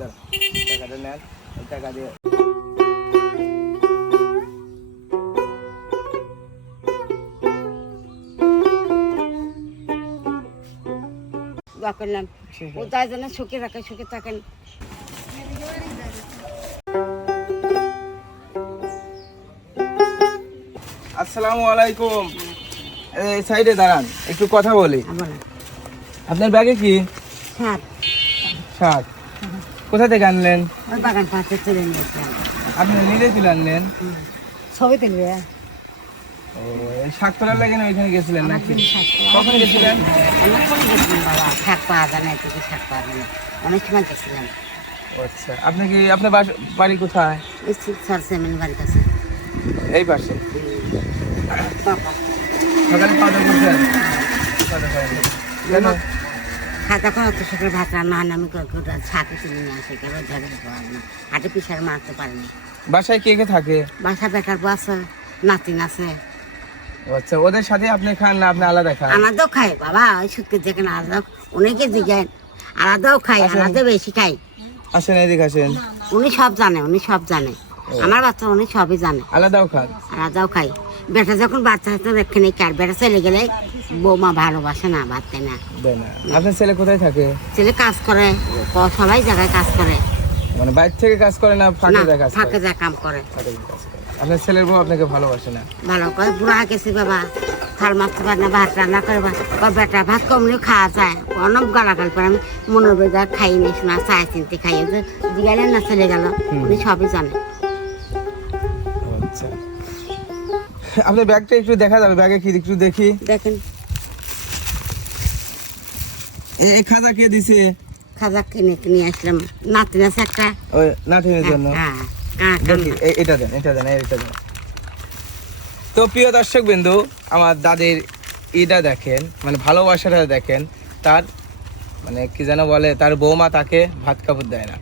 দাঁড়া টাকাটা নেন টাকা দিয়ে। দোয়া করলাম। ও তাই জন্য সুখে রাখে সুখে থাকেন। আসসালামু আলাইকুম। এই সাইডে দাঁড়ান একটু কথা বলি। আপনার ব্যাগে কি? সাত শাক কোথা থেকে আনলেন? ওই বাগান পাশে তুলে নিয়েছিলাম আপনি নিজে তুলে আনলেন? সবই তুলবে। ও এই শাক তোলার লাগে ওইখানে গেছিলেন নাকি? শাক কখন গেছিলেন? অনেক করে গেছিলাম বাবা শাক পাওয়া যায় না এদিকে শাক পাওয়া যায় না। অনেক সময় গেছিলাম। আচ্ছা। আপনি কি আপনার বাড়ি কোথায়? এই স্যার সেমেন বাড়ির কাছে। এই পাশে। সকালে পাতা করছেন কেন? খাতা করে অত সকালে ভাত রান্না হয় না আমি শাকই তুলে নিয়ে আসি কেন ঝাড়ে পাওয়া না। হাটে পিসার মারতে পারিনি বাসায় কে কে থাকে? বাসা বেকার আছে নাতিন আছে। আচ্ছা ওদের সাথে আপনি খান না আপনি আলাদা খান? আলাদাও খাই বাবা ওই সুটকে যেখানে আলাদা অনেকে জিজ্ঞেন আলাদাও খাই। আলাদা বেশি খাই। আসেন এদিকে আসেন। উনি সব জানে উনি সব জানে। আমার বাচ্চা উনি সবই জানে। আলাদাও খান? আলাদাও খাই। বেটা যখন বাচ্চা হতো এখানে কার বেটা চলে গেলে বৌমা ভালোবাসে না বাচ্চা না। আপনার ছেলে কোথায় থাকে? ছেলে কাজ করে সবাই জায়গায় কাজ করে। মানে বাইরে থেকে কাজ করে না না ফাঁকে যায় কাজ ফাঁকে যা কাম করে। আপনার ছেলের বউ আপনাকে ভালোবাসে না? ভালো করে বুড়া গেছি বাবা। থাল মারতে পারে না ভাত রান্না করে বা বেটা ভাত কমলে খাওয়া যায়। অনেক গালাগাল করে আমি মনের বেজা খাই নি শোনা চাই চিনতে খাই যে গেলে না চলে গেল। উনি সবই জানে। আপনার ব্যাগটা একটু দেখা যাবে ব্যাগে কি একটু দেখি। দেখেন। এ- এই খাজা কে দিছে? খাজা কিনে নিয়ে আসলাম। নাতিন আছে একটা। ওই নাতিনের জন্য। হ্যাঁ হ্যাঁ দেখি এটা দেন এটা দেন এটা দেন। তো প্রিয় দর্শক বিন্দু আমার দাদির ইটা দেখেন মানে ভালোবাসাটা দেখেন তার মানে কি যেন বলে তার বৌমা তাকে ভাত কাপড় দেয় না।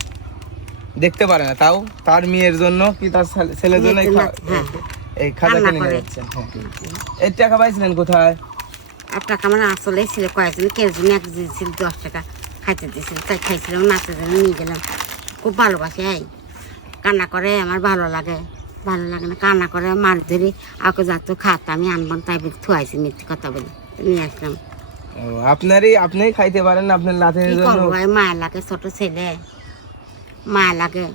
দেখতে পারে না তাও তার মেয়ের জন্য কি তার ছেলের জন্য এই খাজা কিনে নিয়ে যাচ্ছেন। এই টাকা পাইছিলেন কোথায়? আর টাকা মানে আসলে ছিল কয়েকজন কেউ জন এক দিয়েছিল দশ টাকা খাইতে দিয়েছিল তাই খাইছিলাম নাচতে জন্য নিয়ে গেলাম। খুব ভালোবাসে এই। কান্না করে আমার ভালো লাগে। ভালো লাগে না কান্না করে মার ধরি আগে যাতো খাত আমি আনবান তাই বলে থুয়াইছি মিথ্যে কথা বলে নিয়ে আসলাম। আপনারই আপনিই খাইতে পারেন আপনার লাথিনের কি জন্য। মায়া লাগে ছোট ছেলে। মায়া লাগে।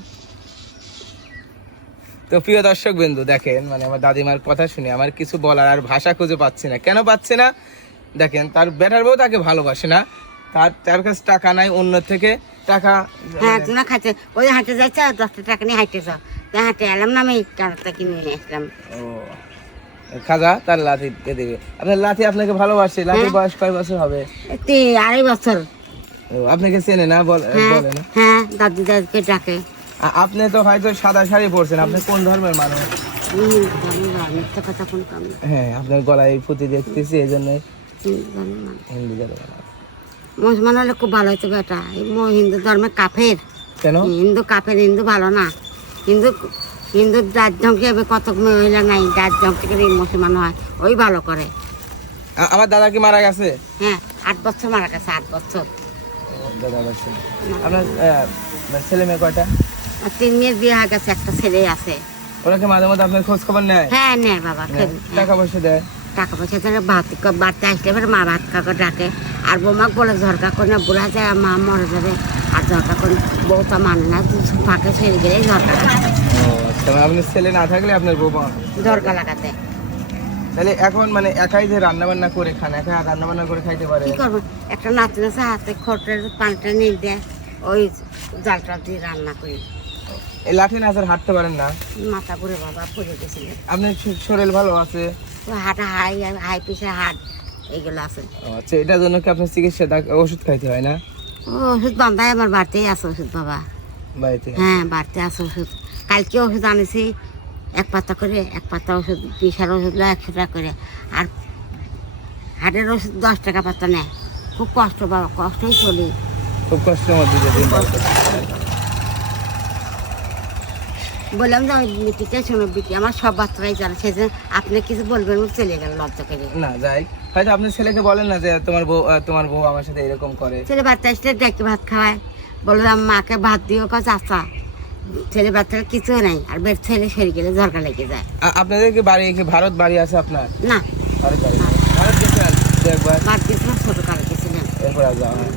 তো প্রিয় দর্শক বিন্দু দেখেন মানে আমার দাদিমার কথা শুনে আমার কিছু বলার আর ভাষা খুঁজে পাচ্ছি না। কেন পাচ্ছি না? দেখেন তার বেটার বউ তাকে ভালোবাসে না। তার তার কাছে টাকা নাই অন্য থেকে টাকা হ্যাঁ একজন খাইতে ওই হাঁটে যাচ্ছে দশটা টাকা নিয়ে হাঁটে যাও। তাই হাঁটে এলাম না আমি টাকাটা কিনে নিয়ে আসলাম। ও খাজা তার লাথি দিয়ে দেবে? আপনার লাথি আপনাকে ভালোবাসে লাথির হ্যাঁ। বয়স কয় বছর হবে? তে আড়াই বছর। আপনাকে চেনে না বল- হ্যাঁ না? হ্যাঁ দাদু দাদুকে ডাকে। আপনি তো হয়তো সাদা শাড়ি পরছেন আপনি কোন ধর্মের মানুষ? হ্যাঁ আপনার গলায় ফুটি দেখতেছি এই জন্য। হিন্দু মুসলমান হলে খুব ভালো হতো বেটা। এই হিন্দু ধর্মে কাফের। কেন? হিন্দু কাফের হিন্দু ভালো না। হিন্দু হিন্দু জাত ধ্বংস হবে কত মহিলা নাই জাত ধ্বংস করে মুসলমান হয় ওই ভালো করে। আমার দাদা কি মারা গেছে? হ্যাঁ আট বছর মারা গেছে আট বছর। দাদা আপনার ছেলে মেয়ে কয়টা? আর তিন মেয়ের বিয়ে হয়ে গেছে একটা ছেলে আছে। ওরা কি মাঝে মধ্যে আপনার খোঁজ খবর নেয়? হ্যাঁ নে বাবা টাকা পয়সা দেয়? টাকা পয়সা ধরে ভাত বাড়তে আসলে এবার মা ভাত কাকা ডাকে। আর বৌমাকে বলে ঝরকা করে বুড়া যায় মা মরে যাবে। আর ঝরকা করে বউটা মানে না ফাঁকে ছেড়ে গেলে ঝরকা আচ্ছা মানে আপনার ছেলে না থাকলে আপনার বউ মা- ঝরকা লাগাতে। তাহলে এখন মানে একাই যে রান্না বান্না করে খান একা রান্না বান্না করে খাইতে পারে? কি করব? একটা নাচন আছে হাতে খটের পানটা নিয়ে দেয় ওই জালটা দিয়ে রান্না করি। এই লাঠি না স্যার হাঁটতে পারেন না। মাথা ঘুরে বাবা পড়ে গেছিল। আপনার শরীর ভালো আছে? হাঁটা হাই হাই পিসে হাট এইগুলো আছে। আচ্ছা এটার জন্য কি আপনার চিকিৎসা ওষুধ খাইতে হয় না? ওষুধ বান্ধাই আমার বাড়িতেই আছে ওষুধ বাবা। বাড়িতে? হ্যাঁ বাড়িতে আছে ওষুধ। কালকে ওষুধ আনেছি এক পাতা করে এক পাতা ওষুধ পিসার ওষুধ একশো টাকা করে। আর হাটের ওষুধ দশ টাকা পাতা নেয়। খুব কষ্ট বাবা কষ্টই চলি। খুব কষ্টের মধ্যে। বললাম যে আমি শোনো বিটি আমার সব বাচ্চারাই জানে সেই জন্য আপনি কিছু বলবেন ও চলে গেল লজ্জা করে। না যাই। হয়তো আপনার ছেলেকে বলেন না যে তোমার বউ তোমার বউ আমার সাথে এরকম করে। ছেলে বাচ্চা আসলে ডেকে ভাত খাওয়ায়। বললাম মাকে ভাত দিও কাজ আচ্ছা ছেলে বাচ্চারা কিছু নাই আর বের ছেলে সেরে গেলে ঝরকা লেগে যায়। আপনাদের কি বাড়ি কি ভারত বাড়ি আছে আপনার? না। ভারত বাড়ি ভারত গেছেন? একবার। গেছিলাম গেছিলাম। এরপর আর যাওয়া হয়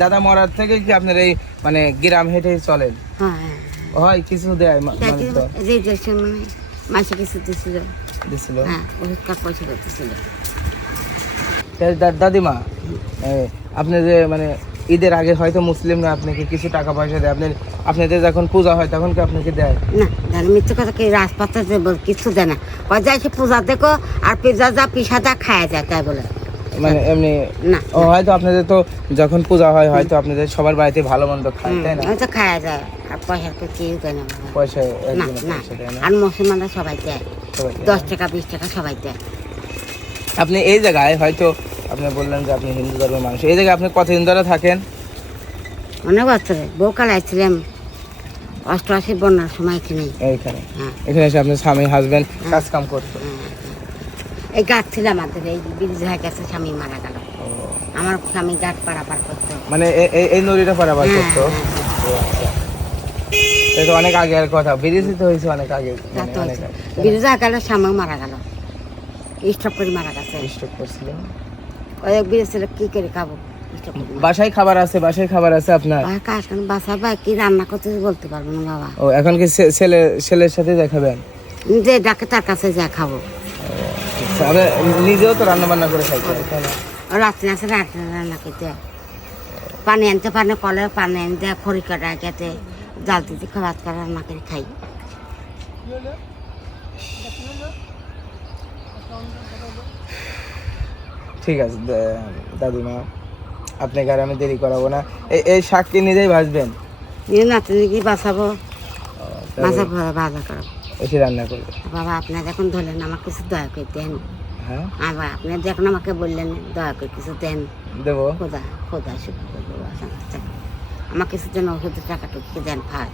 দাদা মরার থেকে কি আপনার এই মানে গ্রাম হেঁটে চলেন? হ্যাঁ। হ্যাঁ হয় কিছু দেয়। যে দেশে মানে মাসে কিছু দিছিল। দিছিল? হ্যাঁ পয়সা দাদিমা আপনি যে মানে ঈদের আগে হয়তো মুসলিম না আপনাকে কিছু টাকা পয়সা দেয়? আপনি আপনাদের যখন পূজা হয় তখন কি আপনাকে দেয়? না মিথ্যে কথা কি যে বল কিছু দেয় না। যায় সে পূজা দেখো আর পিজা যা পিসাটা খায়া যায় তাই বলে। মানে এমনি না। ও হয়তো আপনাদের তো যখন পূজা হয় হয়তো আপনাদের সবার বাড়িতে ভালো মন্দ খায় তাই না? তো খায়া যায়। আর পয়সা তো কেউ দেয় না পয়সা না না। আর মুসলমানরা সবাই দেয়। দশ টাকা বিশ টাকা সবাই দেয়। আপনি এই জায়গায় হয়তো আপনি বললেন যে আপনি হিন্দু ধর্মের মানুষ। এই জায়গায় আপনি কতদিন ধরে থাকেন? অনেক বছরে। বউ কালাইছিলাম অষ্টআশি বন্যার সময় এখানে। এইখানে। হ্যাঁ। এখানে এসে আপনার স্বামী হাজবেন্ড কাজ কাম করতো। এই গাছ ছিল আমাদের এই ব্রিজ হয়ে গেছে স্বামী মারা গেল। আমার স্বামী গাছ পারাপার করতো। মানে এই নদীটা পারাবার হ্যাঁ, করতো। এটা তো অনেক আগের কথা। তো হয়েছে অনেক আগে মানে ব্রিজ হয়ে গেল স্বামী মারা গেল। করে মারা গেছে। Stroke করছিল। ওই ব্রিজ ছিল কি করে খাব? বাসায় খাবার আছে বাসায় খাবার আছে আপনার? বা কি রান্না করতে বলতে পারব না বাবা। ও এখন কি ছেলে ছেলের সাথে দেখাবেন যে ডাকে তার কাছে যা খাব। আপনি নিজেও তো রান্না বান্না করে খাইতে রাত্রে আছে রাত্রে রান্না করতে পানি আনতে পারে কলে পানি আনতে খড়ি কাটা খেতে জাল দিতে খাবার করে রান্না করে খাই। ঠিক আছে দাদিমা আপনাকে আর আমি দেরি করাবো না। এই এই শাক কি নিজেই ভাজবেন? নিজে নাতনি কি বাঁচাবো। ও, তাহলে বাঁচা ভাজা করো এসে রান্না করবে। বাবা আপনার যখন ধরলেন আমার কিছু দয়া করে দেন। হ্যাঁ? আবার আপনি যখন আমাকে বললেন দয়া করে কিছু দেন। দেবো। খোদা খোদা চাই। আমার কিছু দেন ওষুধের টাকা টুকি দেন ভাই।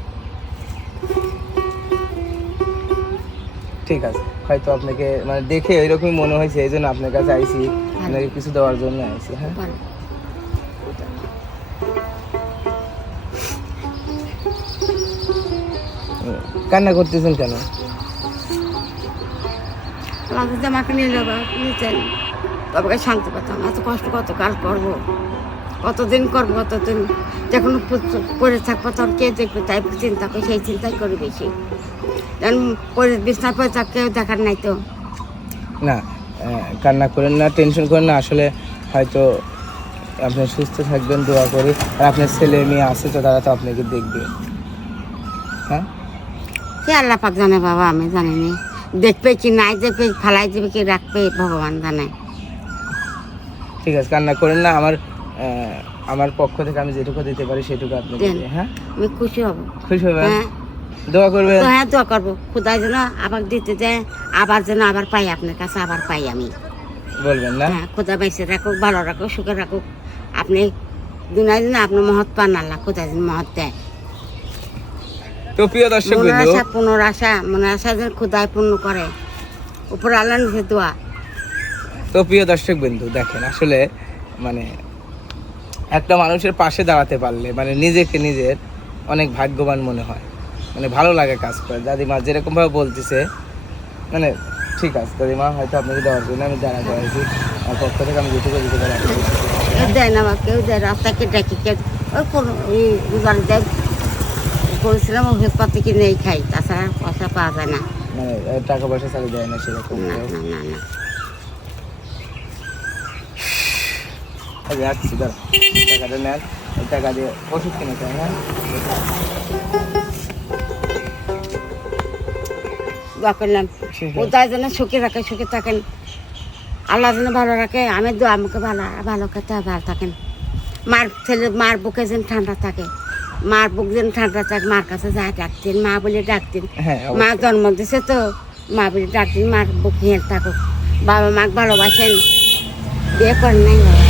ঠিক আছে। হয়তো আপনাকে মানে দেখে ওইরকমই মনে হয়েছে এই জন্য আপনার কাছে আইসি আপনাকে কিছু দেওয়ার জন্য আইসি হ্যাঁ? কান্না করতেছেন কেন? যে আমাকে নিয়ে যাব নিয়েছেন। বাবাকে শান্তি পেতাম এত কষ্ট কত কাল করব? কতদিন করব কতদিন? যখন পড়ে থাকব তখন কে দেখবে? তাই চিন্তা করে সেই চিন্তাই করি বেশি। কারণ পরে বিছনা পড়ে থাক কেউ দেখার নাই তো। না কান্না করেন না টেনশন করেন না আসলে হয়তো আপনি সুস্থ থাকবেন দোয়া করি। আর আপনার ছেলে মেয়ে আছে তো তারা তো আপনাকে দেখবে। হ্যাঁ? কে আল্লাহ পাক জানে বাবা আমি জানি নি দেখবে কি নাই দেখবে ফালাই দেবে কি রাখবে ভগবান জানে। ঠিক আছে কান্না করেন না আমার আমার পক্ষ থেকে আমি যেটুকু দিতে পারি সেটুকু আপনি। দিবেন, হ্যাঁ? আমি খুশি হব। খুশি হবেন? হ্যাঁ। দোয়া করবেন? তো হ্যাঁ দোয়া করব। খুদাই যেন আবার দিতে দেয় আবার যেন আবার পাই আপনার কাছে আবার পাই আমি। বলবেন না? হ্যাঁ খোদা বাইসে রাখুক ভালো রাখুক সুখে রাখুক। আপনি দুনাই দিন আপনার মহৎ পান আল্লাহ খোদা যেন মহৎ দেয়। তো প্রিয় দর্শক মনের আশা পুনর আশা মনের আশা যেন খোদায় পূর্ণ করে। উপর আল্লাহ নিচে দোয়া। তো প্রিয় দর্শক বিন্দু দেখেন আসলে মানে একটা মানুষের পাশে দাঁড়াতে পারলে মানে নিজেকে নিজের অনেক ভাগ্যবান মনে হয়। মানে ভালো লাগে কাজ করে। দাদিমা যেরকম ভাবে বলতেছে মানে ঠিক আছে দাদিমা হয়তো আপনাকে দেওয়ার জন্য আমি দাঁড়া করাইছি আমার পক্ষ থেকে আমি যেটুকু দিতে পারি দেয় না কেউ দেয় রাস্তাকে ডাকি কেউ ওই কোনো দেয় করেছিলাম ওষুধপাতি কিনে খাই তাছাড়া পয়সা পাওয়া যায় না। মানে টাকা পয়সা চালিয়ে দেয় না সেরকম না না না না। দাঁড়া। টাকাটা নেন ওই টাকা দিয়ে ওষুধ কিনে খাই হ্যাঁ? দোয়া করলাম। কোথায় যেন সুখে রাখে সুখে থাকেন। আল্লাহ যেন ভালো রাখে আমি দু আমাকে ভালো ভালো খেতে ভালো থাকেন। মার ছেলে মার বুকে যেন ঠান্ডা থাকে। মার বুক যেন ঠান্ডা থাকে মার কাছে যা ডাকতেন মা বলে ডাকতেন। হ্যাঁ মা জন্ম দিছে তো মা বলে ডাকতেন মার বুক হিয়াল থাকুক। বাবা মাকে ভালোবাসেন। বিয়ে করেন নাই বাবা?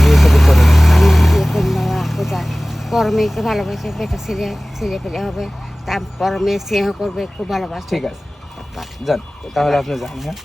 বিয়ে করে নিন। আমি বিয়ে করেন বাবা কোথায় পর মেয়েকে ভালোবাসে বেটা ছেলে ছেলে পেলে হবে। তার মেয়ে স্নেহ করবে খুব ভালোবাসে। ঠিক আছে। যান তাহলে আপনি যান হ্যাঁ?